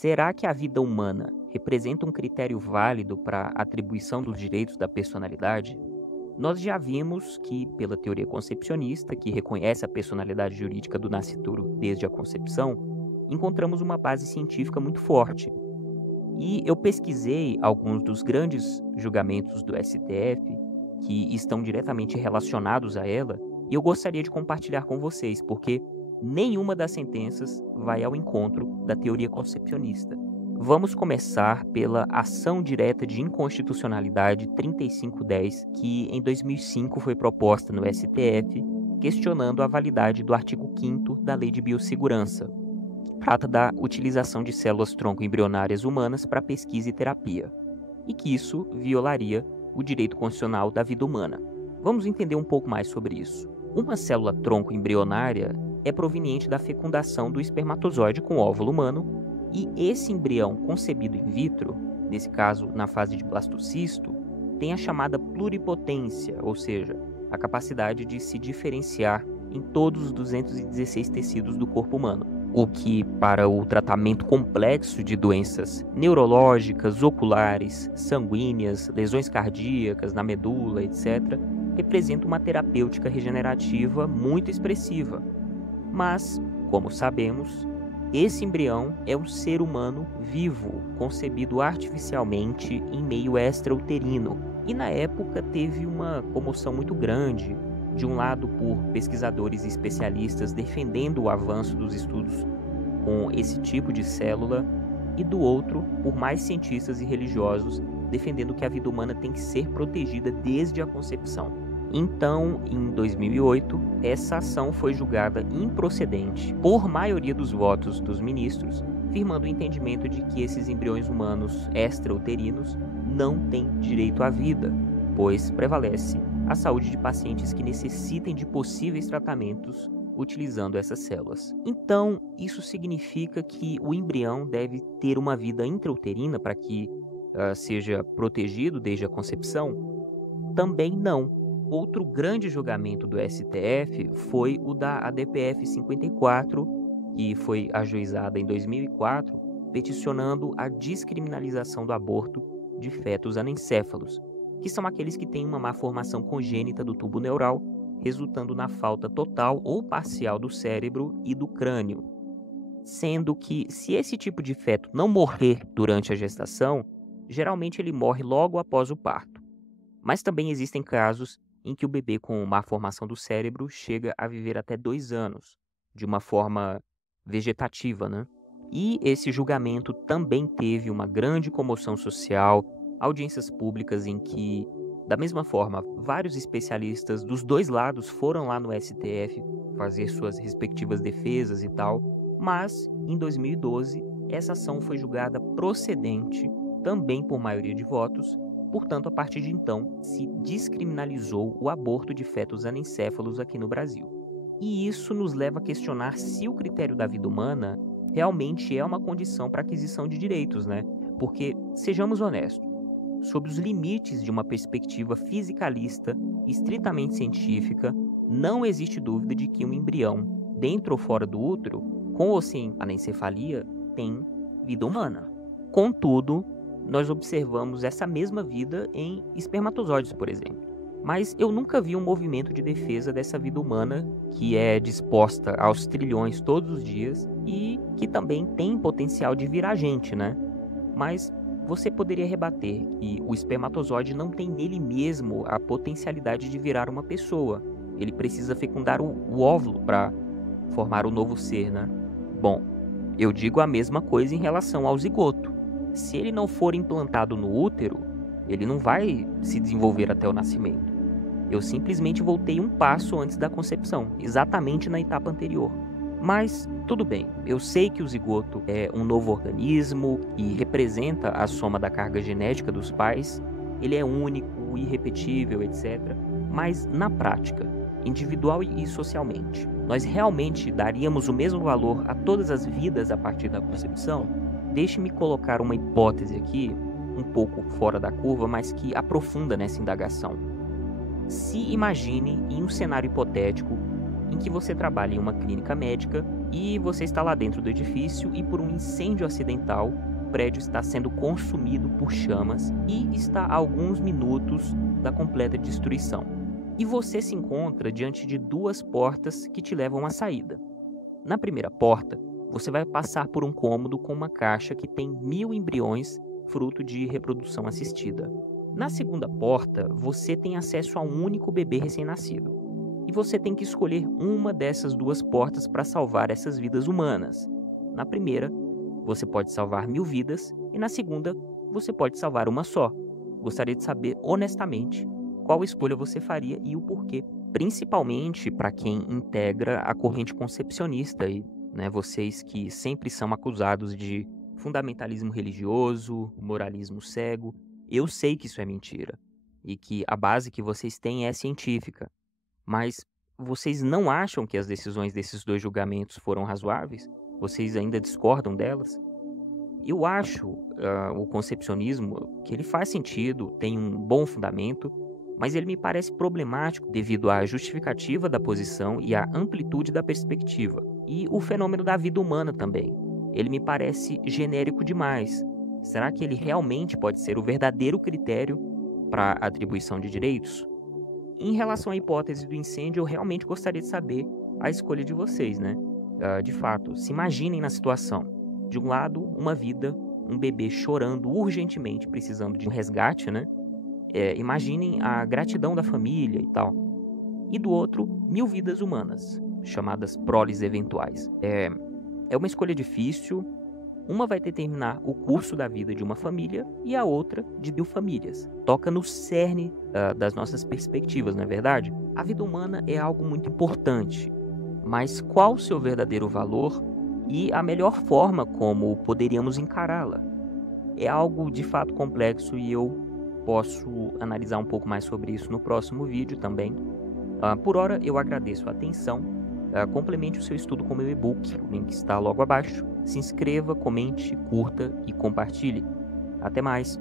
Será que a vida humana representa um critério válido para a atribuição dos direitos da personalidade? Nós já vimos que, pela teoria concepcionista, que reconhece a personalidade jurídica do nascituro desde a concepção, encontramos uma base científica muito forte. E eu pesquisei alguns dos grandes julgamentos do STF que estão diretamente relacionados a ela, e eu gostaria de compartilhar com vocês, porque nenhuma das sentenças vai ao encontro da teoria concepcionista. Vamos começar pela ação direta de inconstitucionalidade 3510, que em 2005 foi proposta no STF, questionando a validade do artigo 5º da Lei de Biossegurança. Trata da utilização de células-tronco embrionárias humanas para pesquisa e terapia, e que isso violaria o direito constitucional da vida humana. Vamos entender um pouco mais sobre isso. Uma célula-tronco embrionária é proveniente da fecundação do espermatozoide com o óvulo humano, e esse embrião concebido in vitro, nesse caso na fase de blastocisto, tem a chamada pluripotência, ou seja, a capacidade de se diferenciar em todos os 216 tecidos do corpo humano, o que, para o tratamento complexo de doenças neurológicas, oculares, sanguíneas, lesões cardíacas na medula, etc., representa uma terapêutica regenerativa muito expressiva. Mas, como sabemos, esse embrião é um ser humano vivo, concebido artificialmente em meio extrauterino. E na época teve uma comoção muito grande, de um lado por pesquisadores e especialistas defendendo o avanço dos estudos com esse tipo de célula, e do outro por mais cientistas e religiosos defendendo que a vida humana tem que ser protegida desde a concepção. Então, em 2008, essa ação foi julgada improcedente por maioria dos votos dos ministros, firmando o entendimento de que esses embriões humanos extrauterinos não têm direito à vida, pois prevalece a saúde de pacientes que necessitem de possíveis tratamentos utilizando essas células. Então, isso significa que o embrião deve ter uma vida intrauterina para que seja protegido desde a concepção? Também não. Outro grande julgamento do STF foi o da ADPF 54, que foi ajuizada em 2004, peticionando a descriminalização do aborto de fetos anencéfalos, que são aqueles que têm uma má formação congênita do tubo neural, resultando na falta total ou parcial do cérebro e do crânio. Sendo que, se esse tipo de feto não morrer durante a gestação, geralmente ele morre logo após o parto. Mas também existem casos em que o bebê com má formação do cérebro chega a viver até 2 anos, de uma forma vegetativa, né? E esse julgamento também teve uma grande comoção social, audiências públicas em que, da mesma forma, vários especialistas dos dois lados foram lá no STF fazer suas respectivas defesas e tal, mas, em 2012, essa ação foi julgada procedente, também por maioria de votos. Portanto, a partir de então, se descriminalizou o aborto de fetos anencéfalos aqui no Brasil. E isso nos leva a questionar se o critério da vida humana realmente é uma condição para aquisição de direitos, né? Porque, sejamos honestos, sob os limites de uma perspectiva fisicalista estritamente científica, não existe dúvida de que um embrião, dentro ou fora do útero, com ou sem anencefalia, tem vida humana. Contudo, nós observamos essa mesma vida em espermatozoides, por exemplo. Mas eu nunca vi um movimento de defesa dessa vida humana que é disposta aos trilhões todos os dias e que também tem potencial de virar gente, né? Mas você poderia rebater que o espermatozoide não tem nele mesmo a potencialidade de virar uma pessoa. Ele precisa fecundar o óvulo para formar o novo ser, né? Bom, eu digo a mesma coisa em relação ao zigoto. Se ele não for implantado no útero, ele não vai se desenvolver até o nascimento. Eu simplesmente voltei um passo antes da concepção, exatamente na etapa anterior. Mas, tudo bem, eu sei que o zigoto é um novo organismo e representa a soma da carga genética dos pais, ele é único, irrepetível, etc. Mas, na prática, individual e socialmente, nós realmente daríamos o mesmo valor a todas as vidas a partir da concepção? Deixe-me colocar uma hipótese aqui, um pouco fora da curva, mas que aprofunda nessa indagação. Se imagine em um cenário hipotético em que você trabalha em uma clínica médica E você está lá dentro do edifício e por um incêndio acidental, o prédio está sendo consumido por chamas e está a alguns minutos da completa destruição. E você se encontra diante de duas portas que te levam à saída. Na primeira porta, você vai passar por um cômodo com uma caixa que tem 1000 embriões fruto de reprodução assistida. Na segunda porta, você tem acesso a um único bebê recém-nascido. E você tem que escolher uma dessas duas portas para salvar essas vidas humanas. Na primeira, você pode salvar 1000 vidas e na segunda, você pode salvar uma só. Gostaria de saber honestamente qual escolha você faria e o porquê. Principalmente para quem integra a corrente concepcionista aí, né? Vocês que sempre são acusados de fundamentalismo religioso, moralismo cego. Eu sei que isso é mentira e que a base que vocês têm é científica. Mas vocês não acham que as decisões desses dois julgamentos foram razoáveis? Vocês ainda discordam delas? Eu acho o concepcionismo que ele faz sentido, tem um bom fundamento, mas ele me parece problemático devido à justificativa da posição e à amplitude da perspectiva. E o fenômeno da vida humana também. Ele me parece genérico demais. Será que ele realmente pode ser o verdadeiro critério para a atribuição de direitos? Em relação à hipótese do incêndio, eu realmente gostaria de saber a escolha de vocês, né? De fato, se imaginem na situação. De um lado, uma vida, um bebê chorando urgentemente, precisando de um resgate, né? Imaginem a gratidão da família e tal. E do outro, 1000 vidas humanas, chamadas proles eventuais. É uma escolha difícil. Uma vai determinar o curso da vida de uma família e a outra de 1000 famílias. Toca no cerne das nossas perspectivas, não é verdade? A vida humana é algo muito importante, mas qual o seu verdadeiro valor e a melhor forma como poderíamos encará-la? É algo de fato complexo e eu posso analisar um pouco mais sobre isso no próximo vídeo também. Por hora, eu agradeço a atenção. Complemente o seu estudo com o meu e-book, o link está logo abaixo. Se inscreva, comente, curta e compartilhe. Até mais!